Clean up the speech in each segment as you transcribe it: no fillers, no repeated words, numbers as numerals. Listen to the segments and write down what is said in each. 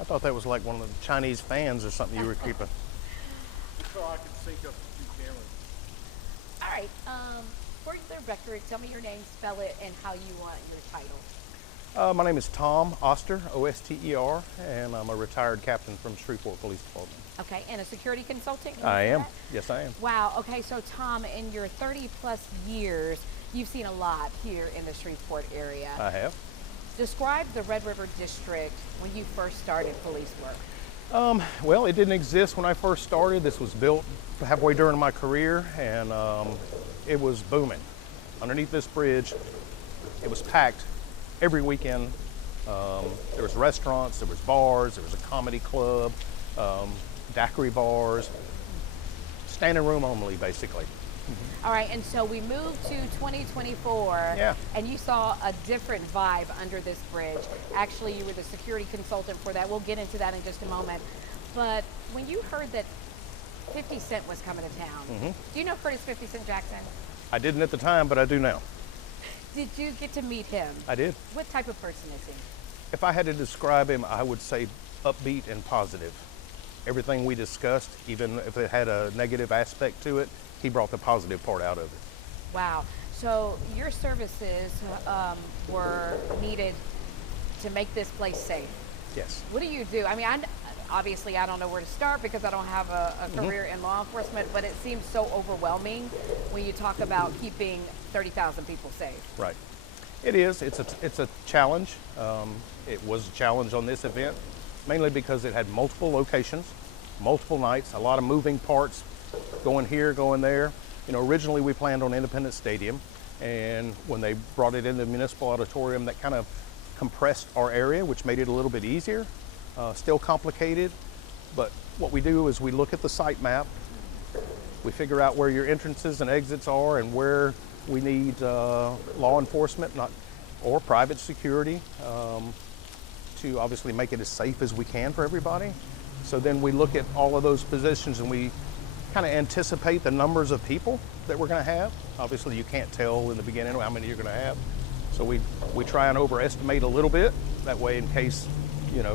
I thought that was like one of the Chinese fans or something you were keeping. Just so I could sync up the two cameras. All right. For the record, tell me your name, spell it, and how you want your title. My name is Tom Oster, O-S-T-E-R, and I'm a retired captain from Shreveport Police Department. Okay, and a security consultant? I am. Yes, I am. Wow. Okay, so Tom, in your 30-plus years, you've seen a lot here in the Shreveport area. I have. Describe the Red River District when you first started police work. Well, it didn't exist when I first started. This was built halfway during my career, and it was booming. Underneath this bridge, it was packed every weekend. There was restaurants, there was bars, there was a comedy club, daiquiri bars, standing room only, basically. All right, and so we moved to 2024, Yeah. and you saw a different vibe under this bridge. Actually, you were the security consultant for that. We'll get into that in just a moment. But when you heard that 50 Cent was coming to town, do you know Curtis 50 Cent Jackson? I didn't at the time, but I do now. Did you get to meet him? I did. What type of person is he? If I had to describe him, I would say upbeat and positive. Everything we discussed, even if it had a negative aspect to it, he brought the positive part out of it. Wow. So your services were needed to make this place safe. Yes. What do you do? I mean, obviously I don't know where to start because I don't have a career in law enforcement, but it seems so overwhelming when you talk about keeping 30,000 people safe. Right. It is. It's a challenge. It was a challenge on this event, mainly because it had multiple locations, multiple nights, a lot of moving parts, going here, going there. You know, originally we planned on Independence Stadium, and when they brought it into the municipal auditorium, that kind of compressed our area, which made it a little bit easier. Still complicated, but what we do is we look at the site map, we figure out where your entrances and exits are and where we need law enforcement or private security to obviously make it as safe as we can for everybody. So then we look at all of those positions and we kind of anticipate the numbers of people that we're going to have. Obviously you can't tell in the beginning how many you're going to have. So we try and overestimate a little bit, that way in case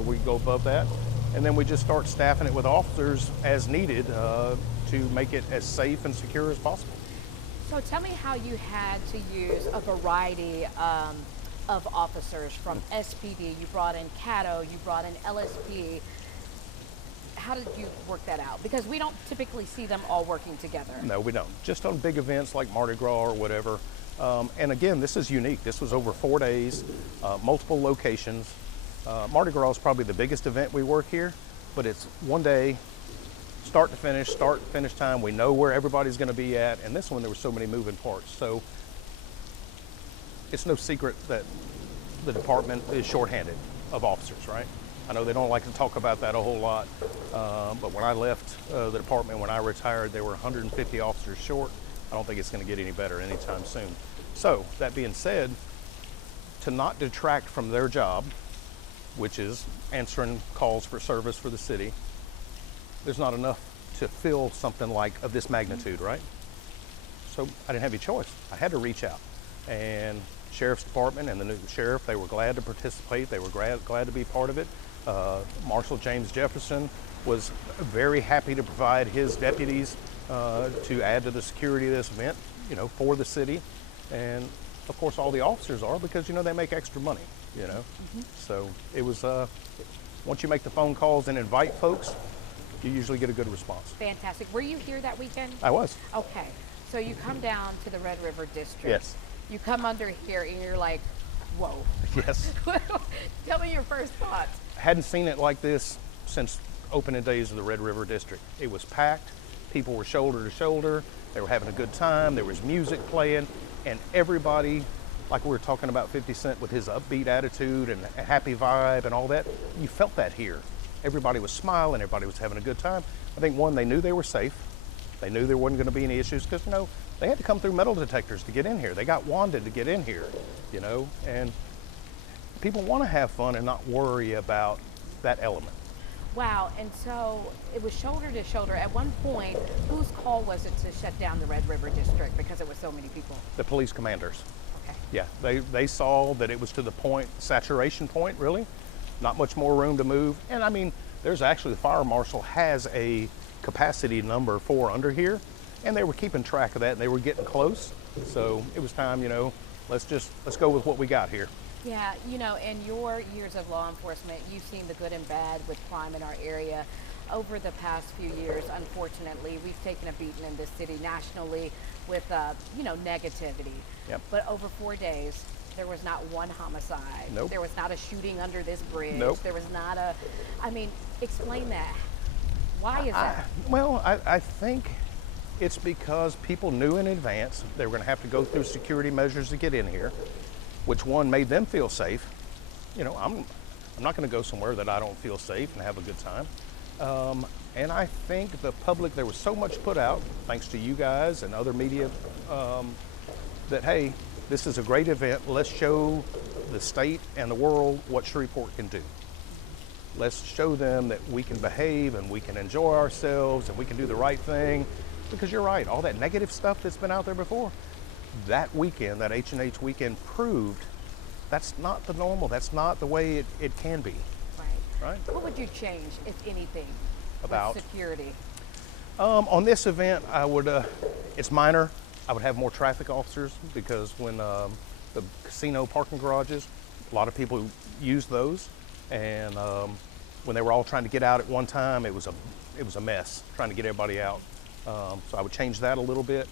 we go above that. And then we just start staffing it with officers as needed to make it as safe and secure as possible. So tell me how you had to use a variety of officers from SPD. You brought in CATO, you brought in LSP. How did you work that out? Because we don't typically see them all working together. No, we don't. Just on big events like Mardi Gras or whatever. And again, this is unique. This was over 4 days, multiple locations. Mardi Gras is probably the biggest event we work here, but it's 1 day, start to finish time. We know where everybody's going to be at, and this one there were so many moving parts. So it's no secret that the department is shorthanded of officers, right? I know they don't like to talk about that a whole lot, but when I left the department, when I retired, there were 150 officers short. I don't think it's going to get any better anytime soon. So that being said, to not detract from their job, which is answering calls for service for the city, there's not enough to fill something like of this magnitude, right? So I didn't have any choice. I had to reach out. And Sheriff's Department and the new sheriff, they were glad to participate. They were glad to be part of it. Marshal James Jefferson was very happy to provide his deputies to add to the security of this event, for the city. And of course all the officers are, because they make extra money. So it was, once you make the phone calls and invite folks, you usually get a good response. Fantastic. Were you here that weekend? I was. Okay. So you come down to the Red River District. Yes. You come under here and you're like, whoa. Yes. Tell me your first thoughts. Hadn't seen it like this since opening days of the Red River District. It was packed. People were shoulder to shoulder. They were having a good time. There was music playing, and everybody, like we were talking about 50 Cent with his upbeat attitude and a happy vibe and all that, you felt that here. Everybody was smiling, everybody was having a good time. I think one, they knew they were safe. They knew there wasn't going to be any issues because, they had to come through metal detectors to get in here. They got wanded to get in here, and people want to have fun and not worry about that element. Wow, and so it was shoulder to shoulder. At one point, whose call was it to shut down the Red River District because it was so many people? The police commanders. Okay. Yeah, they saw that it was to the point, saturation point really, not much more room to move. And I mean, there's actually, the fire marshal has a capacity number for under here, and they were keeping track of that, and they were getting close. So it was time, you know, let's go with what we got here. Yeah, you know, in your years of law enforcement, you've seen the good and bad with crime in our area. Over the past few years, unfortunately, we've taken a beating in this city nationally with, you know, negativity. Yep. But over 4 days, there was not one homicide. Nope. There was not a shooting under this bridge. Nope. There was not a, I mean, explain that. Why is that? Well, I think it's because people knew in advance they were going to have to go through security measures to get in here, which one made them feel safe. You know, I'm not going to go somewhere that I don't feel safe and have a good time. And I think the public, there was so much put out, thanks to you guys and other media, that, hey, this is a great event. Let's show the state and the world what Shreveport can do. Let's show them that we can behave and we can enjoy ourselves and we can do the right thing. Because you're right, all that negative stuff that's been out there before, that weekend, that H&H weekend proved that's not the normal. That's not the way it can be. Right? What would you change, if anything, about with security? On this event, I would, it's minor. I would have more traffic officers because when the casino parking garages, a lot of people use those, and when they were all trying to get out at one time, it was a mess trying to get everybody out. So I would change that a little bit.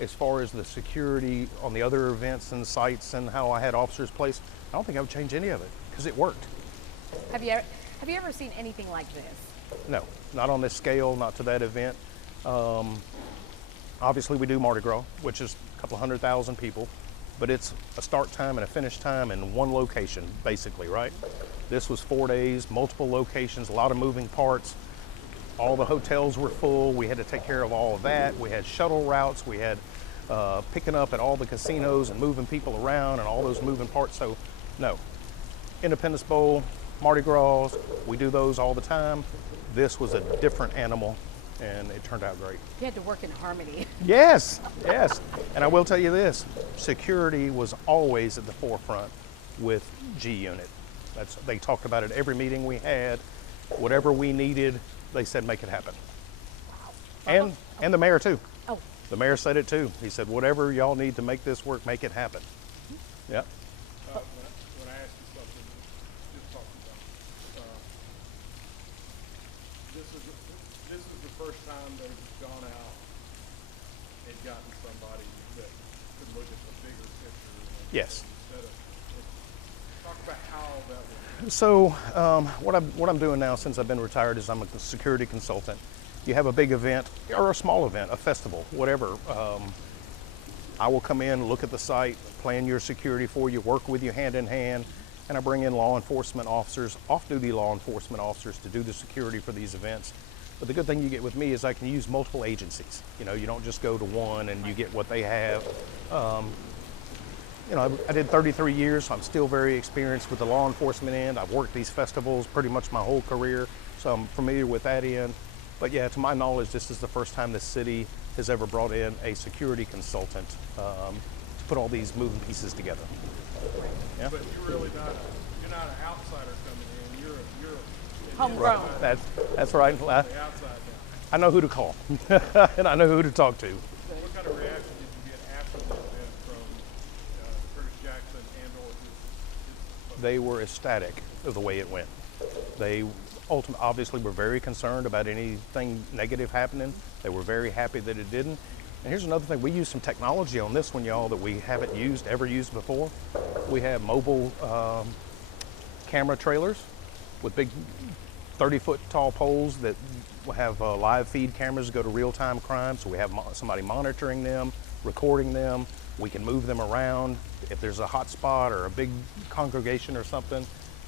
As far as the security on the other events and sites and how I had officers placed, I don't think I would change any of it because it worked. Have you ever seen anything like this? No, not on this scale, not to that event. Obviously we do Mardi Gras, which is a couple 100,000 people, but it's a start time and a finish time in one location, basically, right? This was 4 days, multiple locations, a lot of moving parts. All the hotels were full. We had to take care of all of that. We had shuttle routes. We had picking up at all the casinos and moving people around and all those moving parts. So no, Independence Bowl, Mardi Gras, we do those all the time. This was a different animal, and it turned out great. You had to work in harmony. Yes, yes. And I will tell you this, security was always at the forefront with G Unit. They talked about it every meeting we had. Whatever we needed, they said make it happen. And the mayor too. Oh. The mayor said it too. He said, whatever y'all need to make this work, make it happen. Yep. When I asked you something, just talking about, this is the first time they've gone out and gotten somebody that could look at the bigger picture. Yes. Instead of, talk about how that works. So what I'm doing now since I've been retired is I'm a security consultant. You have a big event or a small event, a festival, whatever. I will come in, look at the site, plan your security for you, work with you hand in hand, and I bring in law enforcement officers, off-duty law enforcement officers to do the security for these events. But the good thing you get with me is I can use multiple agencies. You know, you don't just go to one and you get what they have. You know, I did 33 years, so I'm still very experienced with the law enforcement end. I've worked these festivals pretty much my whole career, so I'm familiar with that end. But yeah, to my knowledge, this is the first time this city has ever brought in a security consultant to put all these moving pieces together. Yeah? But you're really you're not an outsider coming in. You're Homegrown. That's right. the outside now. I know who to call, and I know who to talk to. What kind of reaction did you get after the event from Curtis Jackson and or his They were ecstatic of the way it went. They obviously were very concerned about anything negative happening. They were very happy that it didn't. And here's another thing, we used some technology on this one, y'all, that we haven't ever used before. We have mobile camera trailers with big 30-foot tall poles that will have live feed cameras go to real-time crime. So we have somebody monitoring them, recording them. We can move them around if there's a hot spot or a big congregation or something.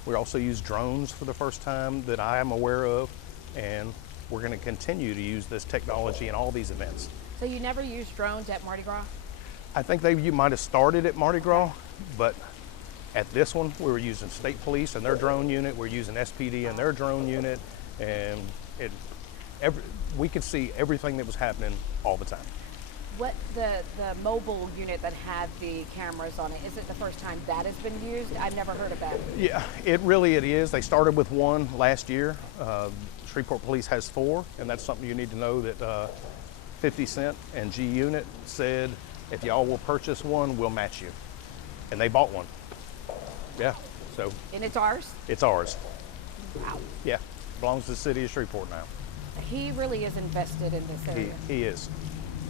We also use drones for the first time that I am aware of, and we're going to continue to use this technology in all these events. So you never used drones at Mardi Gras? I think you might have started at Mardi Gras, but at this one, we were using state police and their drone unit. We're using SPD and their drone unit, and we could see everything that was happening all the time. What the mobile unit that had the cameras on it, is it the first time that has been used? I've never heard of that. Yeah, it is. They started with one last year. Shreveport Police has 4, and that's something you need to know that 50 Cent and G Unit said, if y'all will purchase one, we'll match you. And they bought one. Yeah, so And it's ours? it's ours. Wow. Yeah, belongs to the city of Shreveport now. He really is invested in this area. He is.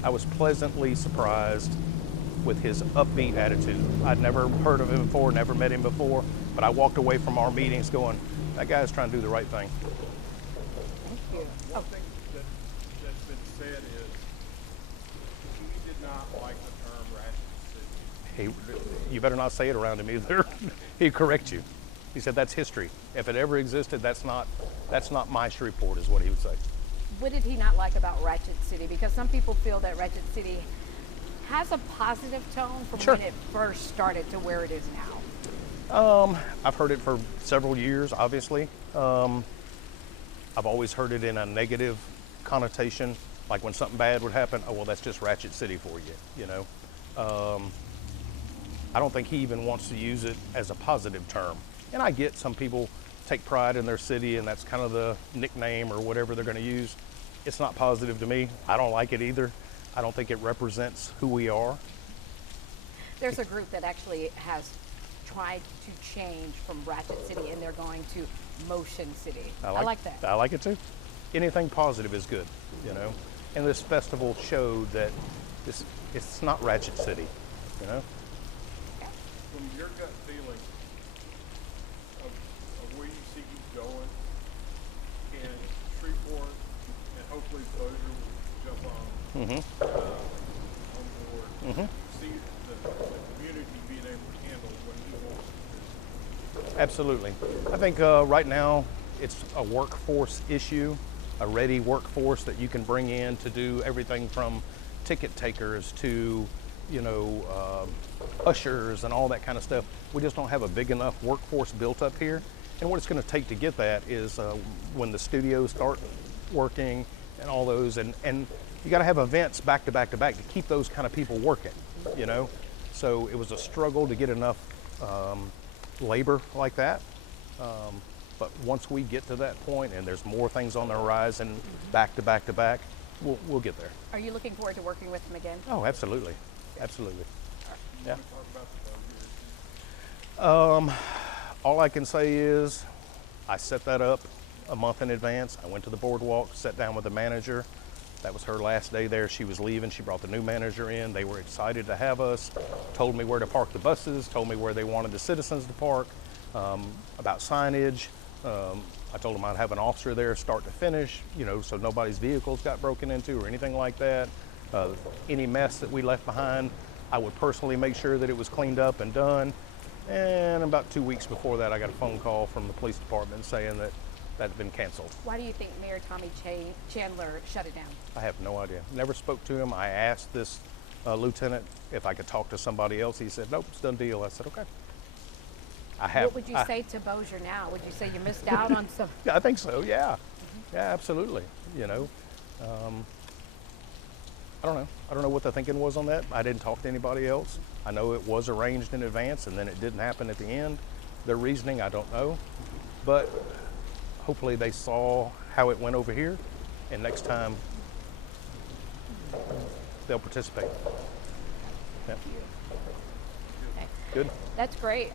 I was pleasantly surprised with his upbeat attitude. I'd never heard of him before, never met him before, but I walked away from our meetings going, that guy's trying to do the right thing. Thank you. One thing that's been said is he did not like the term Ratchet City. You better not say it around him either. He'd correct you. He said that's history. If it ever existed, that's not my Shreveport, is what he would say. What did he not like about Ratchet City? Because some people feel that Ratchet City has a positive tone from Sure. when it first started to where it is now. I've heard it for several years, obviously. I've always heard it in a negative connotation, like when something bad would happen, oh, well, that's just Ratchet City for you, you know. I don't think he even wants to use it as a positive term. And I get some people take pride in their city and that's kind of the nickname or whatever they're going to use. It's not positive to me. I don't like it either. I don't think it represents who we are. There's a group that actually has tried to change from Ratchet City and they're going to Motion City. I like that. I like it too. Anything positive is good, you know. And this festival showed that it's not Ratchet City, you know. From your gut feeling of where you see he's going, can Shreveport and hopefully Bossier will jump on board, see the community being able to handle what he wants to do? Absolutely. I think right now it's a workforce issue, a ready workforce that you can bring in to do everything from ticket takers to, you know, ushers and all that kind of stuff. We just don't have a big enough workforce built up here. And what it's going to take to get that is when the studios start working and all those, and you got to have events back to back to back to keep those kind of people working, you know. So it was a struggle to get enough labor like that. But once we get to that point and there's more things on the horizon back to back to back, we'll get there. Are you looking forward to working with him again? Oh, absolutely. Absolutely. Yeah. Talk about the Bossier issue. All I can say is I set that up a month in advance. I went to the boardwalk, sat down with the manager. That was her last day there. She was leaving. She brought the new manager in. They were excited to have us, told me where to park the buses, told me where they wanted the citizens to park, about signage. I told them I'd have an officer there start to finish, you know, so nobody's vehicles got broken into or anything like that. Any mess that we left behind, I would personally make sure that it was cleaned up and done. And about 2 weeks before that, I got a phone call from the police department saying that that had been canceled. Why do you think Mayor Tommy Chandler shut it down? I have no idea. Never spoke to him. I asked this lieutenant if I could talk to somebody else. He said, nope, it's done deal. I said, okay. What would you say to Bossier now? Would you say you missed out on some? I think so, yeah. Yeah, absolutely. You know, I don't know. I don't know what the thinking was on that. I didn't talk to anybody else. I know it was arranged in advance and then it didn't happen at the end. Their reasoning, I don't know. But hopefully they saw how it went over here and next time they'll participate. Yeah. Okay. Good. That's great.